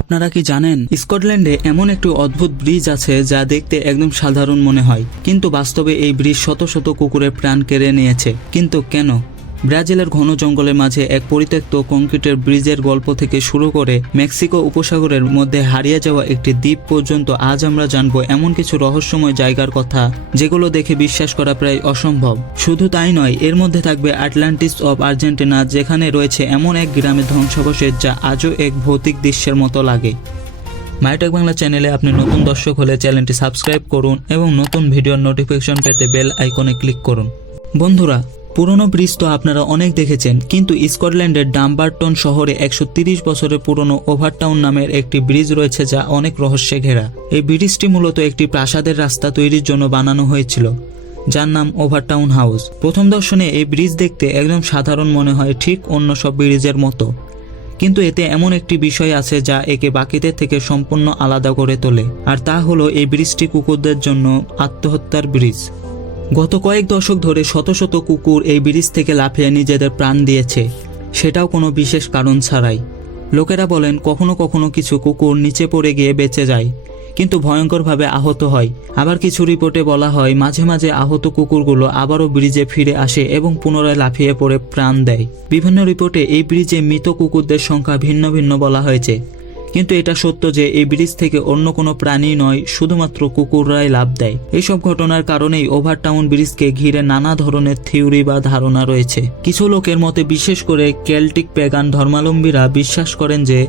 আপনারা কি জানেন, স্কটল্যান্ডে এমন একটি অদ্ভুত ব্রিজ আছে যা দেখতে একদম সাধারণ মনে হয়। কিন্তু বাস্তবে এই ব্রিজ শত শত কুকুরের প্রাণ কেড়ে নিয়েছে। কিন্তু কেন? ব্রাজিলের ঘন জঙ্গলের মাঝে এক পরিত্যক্ত কংক্রিটের ব্রিজের গল্প থেকে শুরু করে মেক্সিকো উপসাগরের মধ্যে হারিয়ে যাওয়া একটি দ্বীপ পর্যন্ত আজ আমরা জানব এমন কিছু রহস্যময় জায়গার কথা, যেগুলো দেখে বিশ্বাস করা প্রায় অসম্ভব। শুধু তাই নয়, এর মধ্যে থাকবে আটলান্টিস অব আর্জেন্টিনা, যেখানে রয়েছে এমন এক গ্রামের ধ্বংসাবশেষ যা আজও এক ভৌতিক দৃশ্যের মতো লাগে। মাইটেক বাংলা চ্যানেলে আপনি নতুন দর্শক হলে চ্যানেলটি সাবস্ক্রাইব করুন এবং নতুন ভিডিওর নোটিফিকেশন পেতে বেল আইকনে ক্লিক করুন। বন্ধুরা পুরনো ব্রিজ তো আপনারা অনেক দেখেছেন, কিন্তু স্কটল্যান্ডের ডাম্বারটন শহরে একশো বছরের পুরনো ওভারটাউন নামের একটি ব্রিজ রয়েছে যা অনেক রহস্যে ঘেরা। এই ব্রিজটি মূলত একটি প্রাসাদের রাস্তা তৈরির জন্য বানানো হয়েছিল, যার নাম ওভারটাউন হাউস। প্রথম দর্শনে এই ব্রিজ দেখতে একদম সাধারণ মনে হয়, ঠিক অন্য সব ব্রিজের মতো। কিন্তু এতে এমন একটি বিষয় আছে যা একে বাকিদের থেকে সম্পূর্ণ আলাদা করে তোলে, আর তা হলো এই ব্রিজটি কুকুরদের জন্য আত্মহত্যার ব্রিজ। গত কয়েক দশক ধরে শত শত কুকুর এই ব্রিজ থেকে লাফিয়ে নিজেদের প্রাণ দিয়েছে। সেটাও কোনো বিশেষ কারণ ছাড়াই। লোকেরা বলেন, কখনো কখনো কিছু কুকুর নিচে পড়ে গিয়ে বেঁচে যায়, কিন্তু ভয়ঙ্করভাবে আহত হয়। আবার কিছু রিপোর্টে বলা হয়, মাঝে মাঝে আহত কুকুরগুলো আবারও ব্রিজে ফিরে আসে এবং পুনরায় লাফিয়ে পড়ে প্রাণ দেয়। বিভিন্ন রিপোর্টে এই ব্রিজে মৃত কুকুরদের সংখ্যা ভিন্ন ভিন্ন বলা হয়েছে। কিন্তু এটা সত্য যে এই ব্রিজ থেকে অন্য কোনো প্রাণী নয়, শুধুমাত্র কুকুররাই লাভ দেয়। এইসব ঘটনার কারণেই ওভারটাউন ব্রিজকে ঘিরে নানা ধরনের থিওরি বা ধারণা রয়েছে। কিছু লোকের মতে, বিশেষ করে কেল্টিক প্যাগান ধর্মাবলম্বীরা বিশ্বাস করেন যে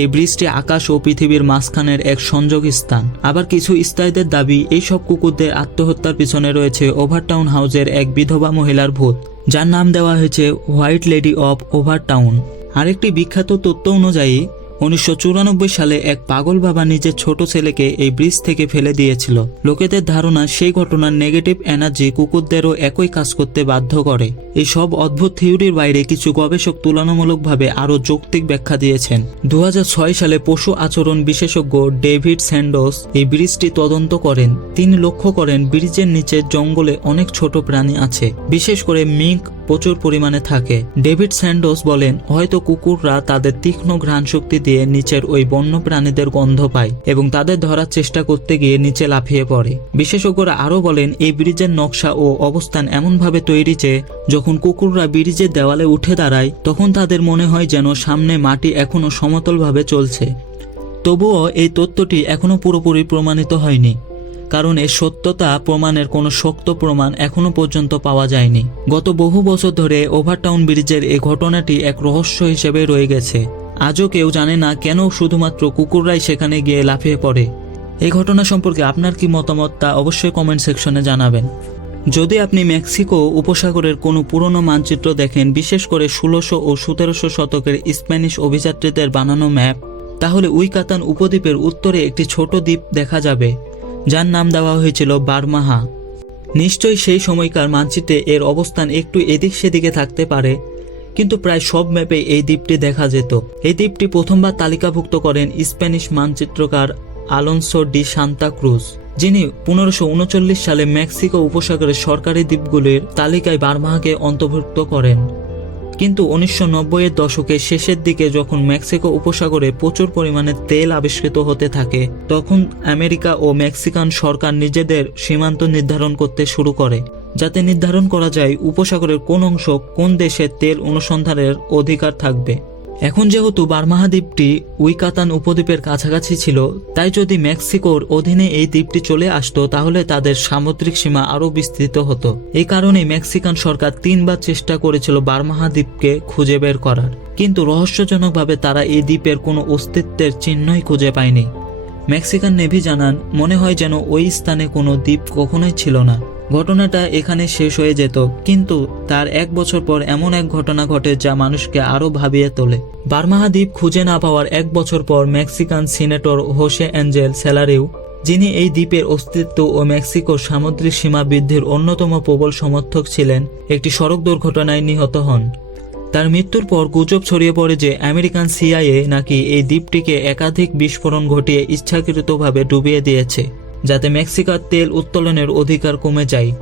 এই ব্রিজটি আকাশ ও পৃথিবীর মাঝখানের এক সংযোগ স্থান। আবার কিছু স্থায়ীদের দাবি এইসব কুকুরদের আত্মহত্যার পিছনে রয়েছে ওভারটাউন হাউজের এক বিধবা মহিলার ভূত, যার নাম দেওয়া হয়েছে হোয়াইট লেডি অফ ওভারটাউন। আরেকটি বিখ্যাত তথ্য অনুযায়ী উনিশশো চুরানব্বই সালে এক পাগল বাবা নিজের ছোট ছেলেকে এই ব্রিজ থেকে ফেলে দিয়েছিল। লোকেদের ধারণা সেই ঘটনার নেগেটিভ এনার্জি কুকুরদেরও একই কাজ করতে বাধ্য করে। এই সব অদ্ভুত থিওরির বাইরে কিছু গবেষক তুলনামূলকভাবে আরও যৌক্তিক ব্যাখ্যা দিয়েছেন। দু হাজার ছয় সালে পশু আচরণ বিশেষজ্ঞ ডেভিড স্যান্ডোস এই ব্রিজটি তদন্ত করেন। তিনি লক্ষ্য করেন ব্রিজের নিচে জঙ্গলে অনেক ছোট প্রাণী আছে। বিশেষ করে মিঙ্ক প্রচুর পরিমাণে থাকে। ডেভিড স্যান্ডোস বলেন, হয়তো কুকুররা তাদের তীক্ষ্ণ ঘ্রাণ শক্তি দিয়ে নিচের ওই বন্য প্রাণীদের গন্ধ পায় এবং তাদের ধরার চেষ্টা করতে গিয়ে নিচে লাফিয়ে পড়ে। বিশেষজ্ঞরা আরও বলেন, এই ব্রিজের নকশা ও অবস্থান এমনভাবে তৈরি যে, যখন কুকুররা ব্রিজের দেওয়ালে উঠে দাঁড়ায়, তখন তাদের মনে হয় যেন সামনে মাটি এখনও সমতলভাবে চলছে। তবুও এই তত্ত্বটি এখনও পুরোপুরি প্রমাণিত হয়নি। কারণ এর সত্যতা প্রমাণের কোনো শক্ত প্রমাণ এখনও পর্যন্ত পাওয়া যায়নি। গত বহু বছর ধরে ওভারটাউন ব্রিজের এই ঘটনাটি এক রহস্য হিসেবে রয়ে গেছে। আজও কেউ জানে না কেন শুধুমাত্র কুকুররাই সেখানে গিয়ে লাফিয়ে পড়ে। এই ঘটনা সম্পর্কে আপনার কি মতামত তা অবশ্যই কমেন্ট সেকশনে জানাবেন। যদি আপনি মেক্সিকো উপসাগরের কোনো পুরনো মানচিত্র দেখেন, বিশেষ করে ষোলোশো ও সতেরোশো শতকের স্প্যানিশ অভিযাত্রীদের বানানো ম্যাপ, তাহলে উইকাতান উপদ্বীপের উত্তরে একটি ছোট দ্বীপ দেখা যাবে। যার নাম দেওয়া হয়েছিল বারমাহা। নিশ্চয়ই সেই সময়কার মানচিত্রে এর অবস্থান একটু এদিক সেদিকে থাকতে পারে, কিন্তু প্রায় সব ম্যাপে এই দ্বীপটি দেখা যেত। এই দ্বীপটি প্রথমবার তালিকাভুক্ত করেন স্প্যানিশ মানচিত্রকার আলোনসো ডি সান্তা ক্রুজ, যিনি পনেরোশো উনচল্লিশ সালে মেক্সিকো উপসাগরের সরকারি দ্বীপগুলির তালিকায় বারমাহাকে অন্তর্ভুক্ত করেন। কিন্তু উনিশশো নব্বইয়ের দশকের শেষের দিকে যখন মেক্সিকো উপসাগরে প্রচুর পরিমাণে তেল আবিষ্কৃত হতে থাকে, তখন আমেরিকা ও মেক্সিকান সরকার নিজেদের সীমান্ত নির্ধারণ করতে শুরু করে, যাতে নির্ধারণ করা যায় উপসাগরের কোন অংশ কোন দেশে তেল অনুসন্ধানের অধিকার থাকবে। এখন যেহেতু বার্মাহা দ্বীপটি উইকাতান উপদ্বীপের কাছাকাছি ছিল, তাই যদি মেক্সিকোর অধীনে এই দ্বীপটি চলে আসতো, তাহলে তাদের সামুদ্রিক সীমা আরও বিস্তৃত হতো। এই কারণে মেক্সিকান সরকার তিনবার চেষ্টা করেছিল বার্মাহা দ্বীপকে খুঁজে বের করার। কিন্তু রহস্যজনকভাবে তারা এই দ্বীপের কোনো অস্তিত্বের চিহ্নই খুঁজে পায়নি। মেক্সিকান নেভি জানান, মনে হয় যেন ওই স্থানে কোনো দ্বীপ কখনোই ছিল না। ঘটনাটা এখানে শেষ হয়ে যেত, কিন্তু তার এক বছর পর এমন এক ঘটনা ঘটে যা মানুষকে আরও ভাবিয়ে তোলে। বার্মাহা দ্বীপ খুঁজে না পাওয়ার এক বছর পর মেক্সিকান সিনেটর হোসে অ্যাঞ্জেল সেলারিউ যিনি এই দ্বীপের অস্তিত্ব ও মেক্সিকোর সামুদ্রিক সীমা বৃদ্ধির অন্যতম প্রবল সমর্থক ছিলেন একটি সড়ক দুর্ঘটনায় নিহত হন। তার মৃত্যুর পর গুজব ছড়িয়ে পড়ে যে আমেরিকান সিআইএ নাকি এই দ্বীপটিকে একাধিক বিস্ফোরণ ঘটিয়ে ইচ্ছাকৃতভাবে ডুবিয়ে দিয়েছে। যাতে মেক্সিকার তেল উত্তোলনের অধিকার কমে যায়।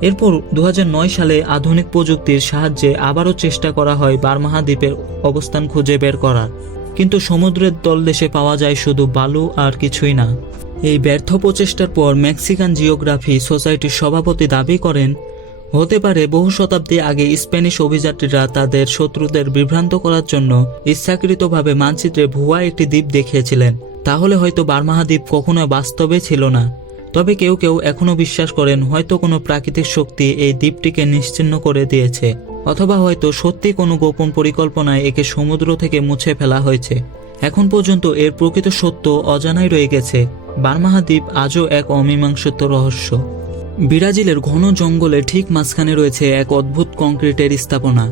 এরপর দু হাজার নয় সালে আধুনিক প্রযুক্তির সাহায্যে আবারও চেষ্টা করা হয় বারমাহা দ্বীপের অবস্থান খুঁজে বের করার। কিন্তু সমুদ্রের তলদেশে পাওয়া যায় শুধু বালু আর কিছুই না। এই ব্যর্থ প্রচেষ্টার পর মেক্সিকান জিওগ্রাফি সোসাইটির সভাপতি দাবি করেন, হতে পারে বহু শতাব্দী আগে স্প্যানিশ অভিযাত্রীরা তাদের শত্রুদের বিভ্রান্ত করার জন্য ইচ্ছাকৃতভাবে মানচিত্রে ভুয়া একটি দ্বীপ দেখিয়েছিলেন। তাহলে হয়তো বার্মাহা দ্বীপ কখনো বাস্তবে ছিল না। তবে কেউ কেউ এখনও বিশ্বাস করেন হয়তো কোনো প্রাকৃতিক শক্তি এই দ্বীপটিকে নিশ্চিহ্ন করে দিয়েছে, অথবা হয়তো সত্যি কোনো গোপন পরিকল্পনায় একে সমুদ্র থেকে মুছে ফেলা হয়েছে। এখন পর্যন্ত এর প্রকৃত সত্য অজানাই রয়ে গেছে বার্মাহা দ্বীপ আজও এক অমীমাংসিত রহস্য। ব্রাজিলের ঘন জঙ্গলে ঠিক মাঝখানে রয়েছে এক অদ্ভুত কংক্রিটের স্থাপনা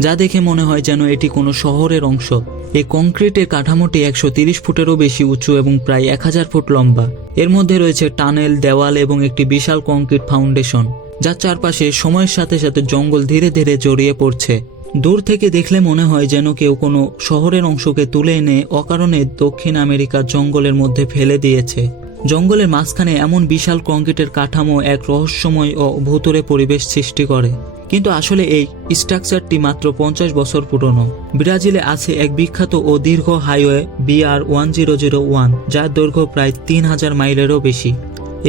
যা দেখে মনে হয় যেন এটি কোনো শহরের অংশ। এই কংক্রিটের কাঠামোটি একশো তিরিশ ফুটেরও বেশি উঁচু এবং প্রায় এক হাজার ফুট লম্বা। এর মধ্যে রয়েছে টানেল, দেওয়াল এবং একটি বিশাল কংক্রিট ফাউন্ডেশন যার চারপাশে সময়ের সাথে সাথে জঙ্গল ধীরে ধীরে জড়িয়ে পড়ছে। দূর থেকে দেখলে মনে হয় যেন কেউ কোনো শহরের অংশকে তুলে এনে অকারণে দক্ষিণ আমেরিকার জঙ্গলের মধ্যে ফেলে দিয়েছে। জঙ্গলের মাঝখানে এমন বিশাল কংক্রিটের কাঠামো এক রহস্যময় ও ভূতুরে পরিবেশ সৃষ্টি করে। কিন্তু আসলে এই স্ট্রাকচারটি মাত্র পঞ্চাশ বছর পুরনো। ব্রাজিলে আছে এক বিখ্যাত ও দীর্ঘ highway BR one zero zero one যার দৈর্ঘ্য প্রায় তিন হাজার মাইলেরও বেশি।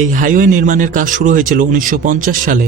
এই হাইওয়ে নির্মাণের কাজ শুরু হয়েছিল উনিশশো পঞ্চাশ সালে।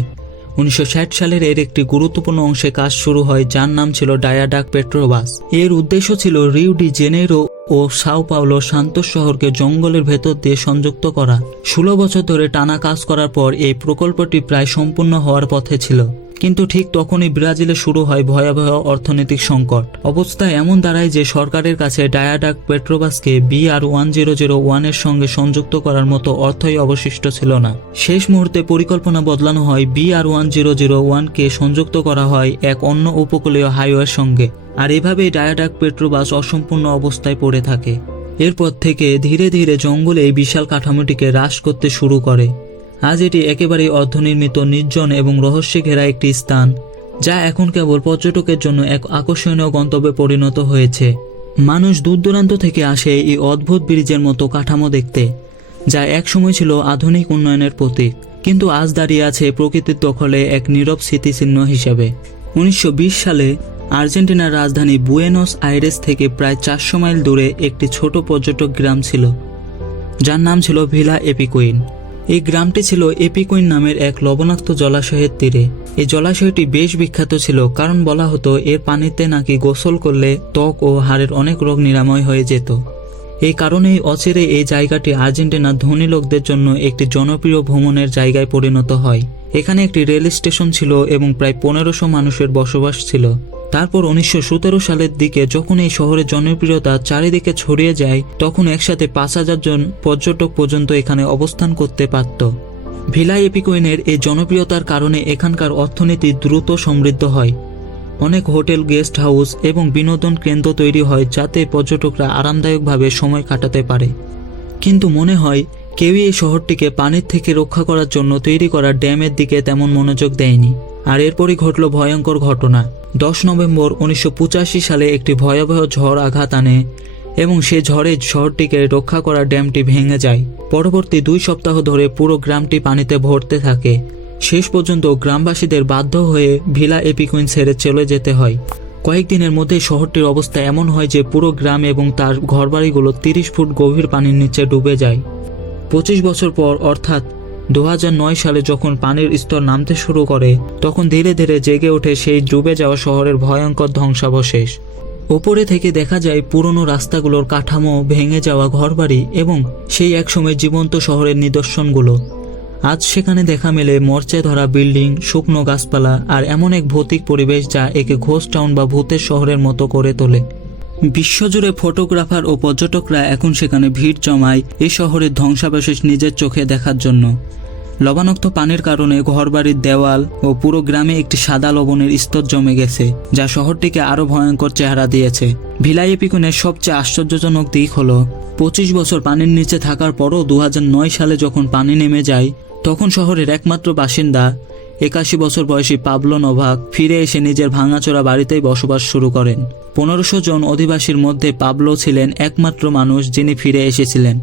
উনিশশো ষাট সালের এর একটি গুরুত্বপূর্ণ অংশে কাজ শুরু হয়, যার নাম ছিল ডায়াডাক পেট্রোবাস। এর উদ্দেশ্য ছিল রিউ ডি জেনেরো ও সাও পাওলো শান্তোস শহরকে জঙ্গলের ভেতর দিয়ে সংযুক্ত করা। ষোলো বছর ধরে টানা কাজ করার পর এই প্রকল্পটি প্রায় সম্পূর্ণ হওয়ার পথে ছিল। কিন্তু ঠিক তখনই ব্রাজিলে শুরু হয় ভয়াবহ অর্থনৈতিক সংকট। অবস্থা এমন দাঁড়ায় যে সরকারের কাছে ডায়াডাক পেট্রোবাসকে B R one zero zero ওয়ানের সঙ্গে সংযুক্ত করার মতো অর্থই অবশিষ্ট ছিল না। শেষ মুহূর্তে পরিকল্পনা বদলানো হয় B R one zero zero ওয়ানকে সংযুক্ত করা হয় এক অন্য উপকূলীয় হাইওয়ের সঙ্গে। আর এভাবেই ডায়াডাক পেট্রোবাস অসম্পূর্ণ অবস্থায় পড়ে থাকে। এরপর থেকে ধীরে ধীরে জঙ্গলে এই বিশাল কাঠামোটিকে হ্রাস করতে শুরু করে। আজ এটি একেবারেই অর্ধনির্মিত, নির্জন এবং রহস্যে ঘেরা একটি স্থান, যা এখন কেবল পর্যটকের জন্য এক আকর্ষণীয় গন্তব্যে পরিণত হয়েছে। মানুষ দূর দূরান্ত থেকে আসে এই অদ্ভুত ব্রিজের মতো কাঠামো দেখতে, যা একসময় ছিল আধুনিক উন্নয়নের প্রতীক, কিন্তু আজ দাঁড়িয়ে আছে প্রকৃতির দখলে এক নীরব স্মৃতিচিহ্ন হিসাবে। উনিশশো সালে আর্জেন্টিনার রাজধানী বুয়েনোস আইরেস থেকে প্রায় চারশো মাইল দূরে একটি ছোট পর্যটক গ্রাম ছিল, যার নাম ছিল ভিলা এপিকুইন। এই গ্রামটি ছিল এপিকুইন নামের এক লবণাক্ত জলাশয়ের তীরে। এই জলাশয়টি বেশ বিখ্যাত ছিল কারণ বলা হতো এর পানিতে নাকি গোসল করলে ত্বক ও হাড়ের অনেক রোগ নিরাময় হয়ে যেত। এই কারণেই অচিরে এই জায়গাটি আর্জেন্টিনার ধনী লোকদের জন্য একটি জনপ্রিয় ভ্রমণের জায়গায় পরিণত হয়। এখানে একটি রেল স্টেশন ছিল এবং প্রায় পনেরোশো মানুষের বসবাস ছিল। তারপর উনিশশো সতেরো সালের দিকে যখন এই শহরের জনপ্রিয়তা চারিদিকে ছড়িয়ে যায়, তখন একসাথে পাঁচ হাজার জন পর্যটক পর্যন্ত এখানে অবস্থান করতে পারত। ভিলা এপিকোইনের এই জনপ্রিয়তার কারণে এখানকার অর্থনীতি দ্রুত সমৃদ্ধ হয়। অনেক হোটেল, গেস্ট হাউস এবং বিনোদন কেন্দ্র তৈরি হয় যাতে পর্যটকরা আরামদায়কভাবে সময় কাটাতে পারে। কিন্তু মনে হয়, কেউই এই শহরটিকে পানির থেকে রক্ষা করার জন্য তৈরি করা ড্যামের দিকে তেমন মনোযোগ দেয়নি। আর এরপরই ঘটল ভয়ঙ্কর ঘটনা। দশ নভেম্বর উনিশশো পঁচাশি সালে একটি ভয়াবহ ঝড় আঘাত আনে এবং সে ঝড়ে শহরটিকে রক্ষা করা ড্যামটি ভেঙে যায়। পরবর্তী দুই সপ্তাহ ধরে পুরো গ্রামটি পানিতে ভরতে থাকে। শেষ পর্যন্ত গ্রামবাসীদের বাধ্য হয়ে ভিলা এপিকুইন ছেড়ে চলে যেতে হয়। কয়েকদিনের মধ্যে শহরটির অবস্থা এমন হয় যে পুরো গ্রাম এবং তার ঘরবাড়িগুলো তিরিশ ফুট গভীর পানির নিচে ডুবে যায়। পঁচিশ বছর পর, অর্থাৎ দু হাজার নয় সালে যখন পানির স্তর নামতে শুরু করে, তখন ধীরে ধীরে জেগে ওঠে সেই ডুবে যাওয়া শহরের ভয়ঙ্কর ধ্বংসাবশেষ। ওপরে থেকে দেখা যায় পুরনো রাস্তাগুলোর কাঠামো, ভেঙে যাওয়া ঘরবাড়ি এবং সেই একসময় জীবন্ত শহরের নিদর্শনগুলো। আজ সেখানে দেখা মেলে মরচে ধরা বিল্ডিং, শুকনো গাছপালা আর এমন এক ভৌতিক পরিবেশ যা একে ঘোষ টাউন বা ভূতের শহরের মতো করে তোলে। বিশ্বজুড়ে ফটোগ্রাফার ও পর্যটকরা এখন সেখানে ভিড় জমায় এই শহরের ধ্বংসাবশেষ নিজের চোখে দেখার জন্য। লবণাক্ত পানির কারণে ঘরবাড়ির দেওয়াল ও পুরো গ্রামে একটি সাদা লবণের স্তর জমে গেছে, যা শহরটিকে আরও ভয়ঙ্কর চেহারা দিয়েছে। ভিলাই এপিকুনের সবচেয়ে আশ্চর্যজনক দিক হলো, পঁচিশ বছর পানির নিচে থাকার পরও দু হাজার নয় সালে যখন পানি নেমে যায়, তখন শহরের একমাত্র বাসিন্দা একাশি বছর বয়সী পাবলো নোভাক ফিরে এসে নিজের ভাঙাচোরা বাড়িতেই বসবাস শুরু করেন। পনেরোশো জন অধিবাসীর মধ্যে পাবলো ছিলেন একমাত্র মানুষ যিনি ফিরে এসেছিলেন।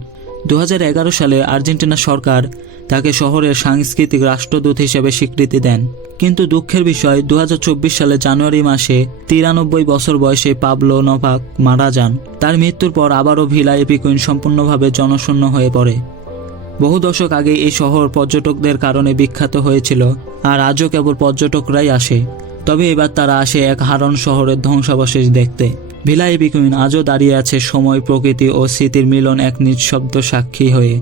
দু হাজার এগারো সালে আর্জেন্টিনা সরকার তাকে শহরের সাংস্কৃতিক রাষ্ট্রদূত হিসেবে স্বীকৃতি দেন। কিন্তু দুঃখের বিষয় দু হাজার চব্বিশ সালে জানুয়ারি মাসে তিরানব্বই বছর বয়সে পাবলো নভাক মারা যান। তার মৃত্যুর পর আবারও ভিলা এপিকুইন সম্পূর্ণভাবে জনশূন্য হয়ে পড়ে। বহু দশক আগে এই শহর পর্যটকদের কারণে বিখ্যাত হয়েছিল, আর আজও কেবল পর্যটকরাই আসে। তবে এবার তারা আসে এক হারণ শহরের ধ্বংসাবশেষ দেখতে। ভিলাই এপিকুইন আজও দাঁড়িয়ে আছে সময়, প্রকৃতি ও স্মৃতির মিলন এক নিঃশব্দ সাক্ষী হয়ে।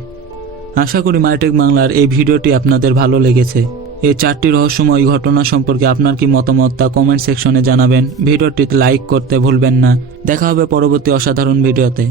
আশা করি মাইটেক বাংলার এই ভিডিওটি আপনাদের ভালো লেগেছে। এই চারটি রহস্যময় ঘটনা সম্পর্কে আপনার কি মতামত তা কমেন্ট সেকশনে জানাবেন। ভিডিওটিতে লাইক করতে ভুলবেন না। দেখা হবে পরবর্তী অসাধারণ ভিডিওতে।